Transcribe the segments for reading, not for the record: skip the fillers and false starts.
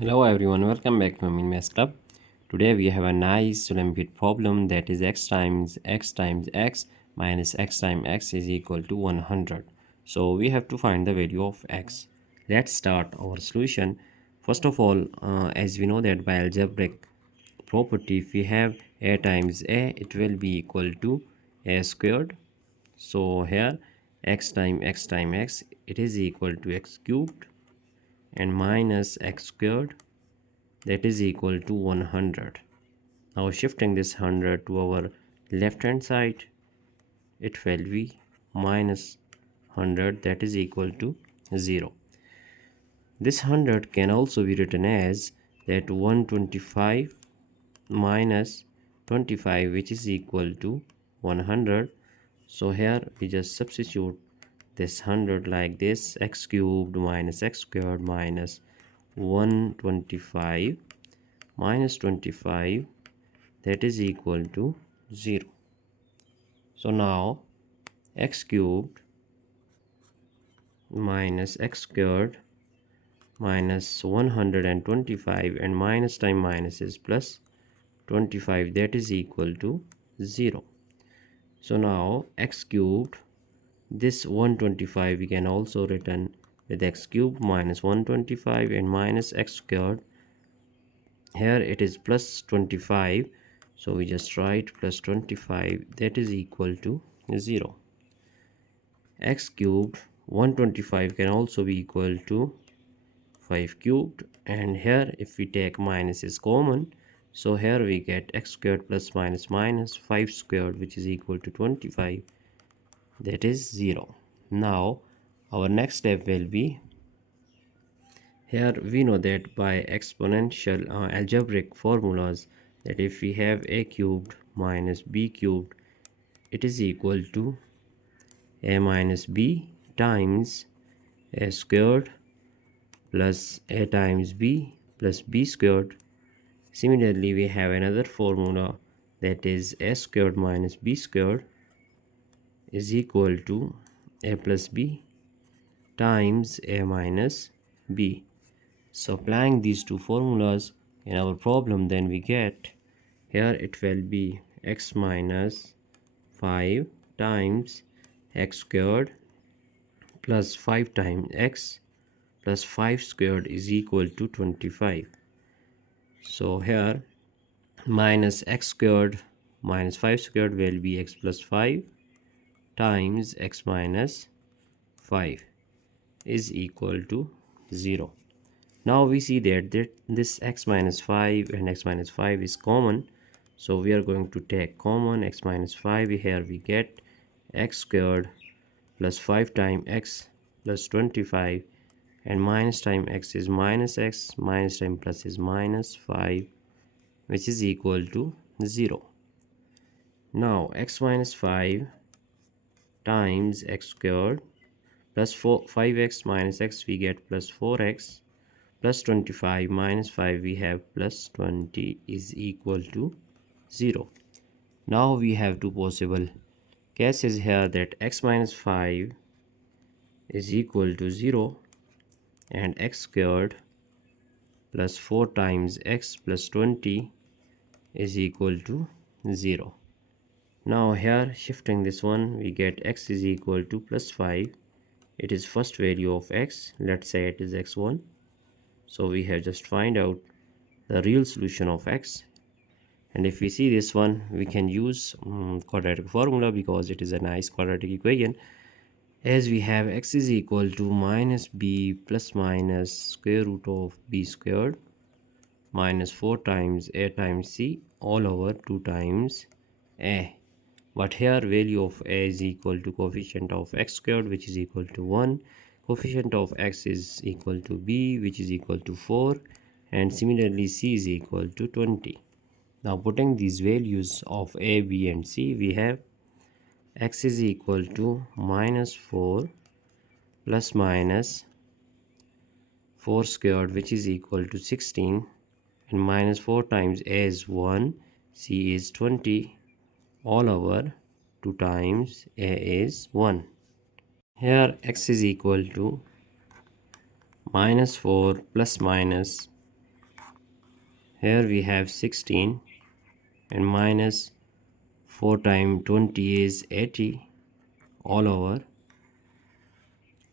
Hello everyone, welcome back to Amin Maths Club. Today we have a nice Olympiad problem, that is x times x minus x times x is equal to 100. So we have to find the value of x. Let's start our solution. First of all, as we know that by algebraic property, if we have a times a, it will be equal to a squared. So here x times x, it is equal to x cubed, and minus x squared, that is equal to 100. Now shifting this 100 to our left hand side, it will be minus 100, that is equal to 0. This 100 can also be written as that 125 minus 25, which is equal to 100. So here we just substitute this 100 like this: x cubed minus x squared minus 125 minus 25, that is equal to 0. So now x cubed minus x squared minus 125, and minus time minus is plus 25, that is equal to 0. So now x cubed, this 125 we can also written with x cubed minus 125 and minus x squared. Here it is plus 25, so we just write plus 25, that is equal to 0. X cubed 125 can also be equal to 5 cubed, and here if we take minus is common, so here we get x squared plus minus 5 squared, which is equal to 25, that is 0. Now our next step will be, here we know that by exponential algebraic formulas, that if we have a cubed minus b cubed, it is equal to a minus b times a squared plus a times b plus b squared. Similarly, we have another formula, that is a squared minus b squared is equal to a plus b times a minus b. So applying these two formulas in our problem, then we get, here it will be x minus 5 times x squared plus 5 times x plus 5 squared is equal to 25. So here minus x squared minus 5 squared will be x plus 5 times x minus 5 is equal to 0. Now we see that this x minus 5 and x minus 5 is common, so we are going to take common x minus 5. Here we get x squared plus 5 times x plus 25, and minus times x is x minus times plus is minus 5, which is equal to 0. Now x minus 5 times x squared plus 5x minus x, we get plus 4x plus 25 minus 5, we have plus 20, is equal to 0. Now we have two possible cases here, that x minus 5 is equal to 0 and x squared plus 4 times x plus 20 is equal to 0. Now here shifting this one, we get x is equal to plus 5. It is first value of x, let's say it is x1. So we have just find out the real solution of x, and if we see this one, we can use quadratic formula, because it is a nice quadratic equation, as we have x is equal to minus b plus minus square root of b squared minus 4 times a times c all over 2 times a. But here value of a is equal to coefficient of x squared, which is equal to 1, coefficient of x is equal to b, which is equal to 4, and similarly c is equal to 20. Now putting these values of a, b and c, we have x is equal to minus 4 plus minus 4 squared, which is equal to 16, and minus 4 times a is 1, c is 20, all over 2 times a is 1. Here x is equal to minus 4 plus minus Here we have 16 and minus 4 times 20 is 80 all over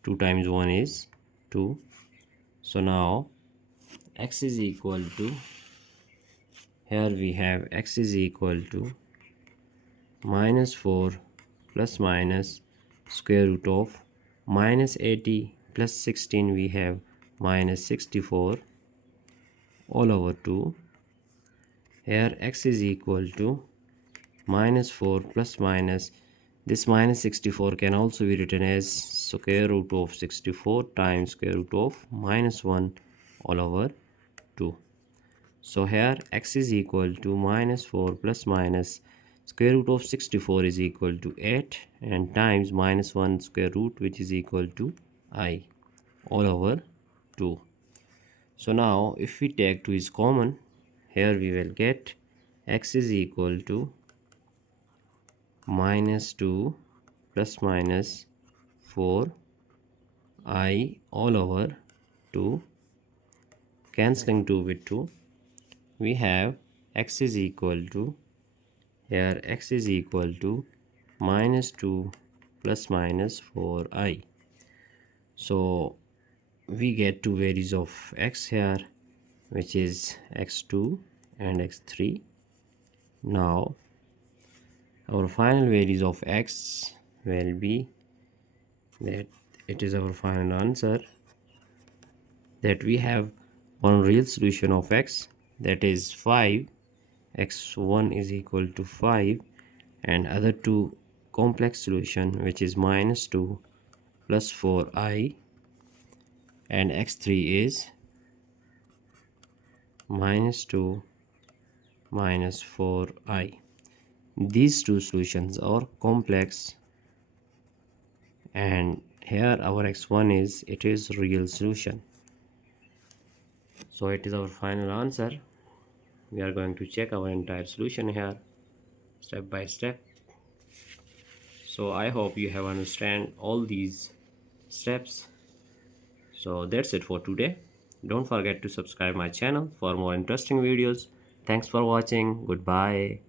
2 times 1 is 2. So now x is equal to, here we have x is equal to minus 4 plus minus square root of minus 80 plus 16, we have minus 64 all over 2. Here x is equal to minus 4 plus minus, this minus 64 can also be written as square root of 64 times square root of minus 1 all over 2. So here x is equal to minus 4 plus minus square root of 64 is equal to 8 and times minus 1 square root, which is equal to I all over 2. So now if we take 2 is common, here we will get x is equal to minus 2 plus minus 4 I all over 2, cancelling 2 with 2, we have x is equal to, here x is equal to minus 2 plus minus 4i. So we get two values of x here, which is x2 and x3. Now our final values of x will be that, it is our final answer, that we have one real solution of x, that is 5, x1 is equal to 5, and other two complex solution, which is minus 2 plus 4i, and x3 is minus 2 minus 4i. These two solutions are complex, and here our x1 is, it is real solution. So it is our final answer. We are going to check our entire solution here step by step. So I hope you have understand all these steps. So that's it for today. Don't forget to subscribe my channel for more interesting videos. Thanks for watching. Goodbye.